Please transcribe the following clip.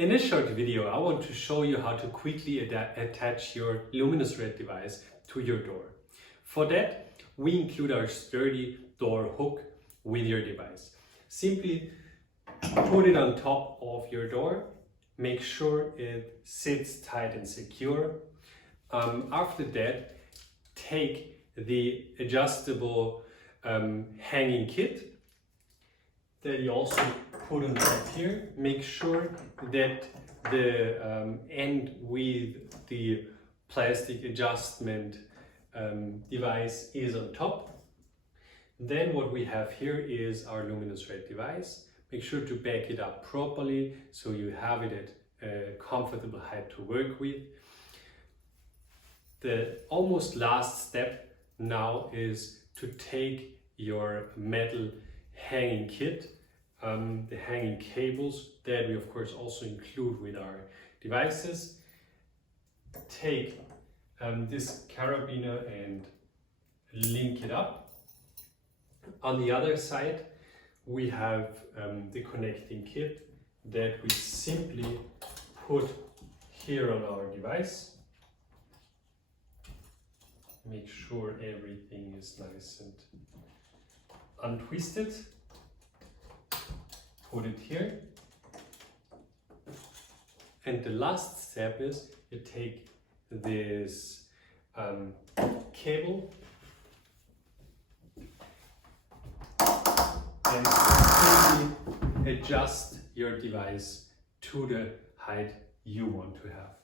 In this short video, I want to show you how to quickly attach your Luminousred device to your door. For that, we include our sturdy door hook with your device. Simply put it on top of your door, make sure it sits tight and secure. After that, take the adjustable hanging kit that you also put on top here. Make sure that the end with the plastic adjustment device is on top. Then what we have here is our Luminousred device. Make sure to back it up properly so you have it at a comfortable height to work with. The almost last step now is to take your metal hanging kit, the hanging cables that we of course also include with our devices. Take this carabiner and link it up. On the other side we have the connecting kit that we simply put here on our device. Make sure everything is nice and untwisted. Put it here. And the last step is you take this cable and simply adjust your device to the height you want to have.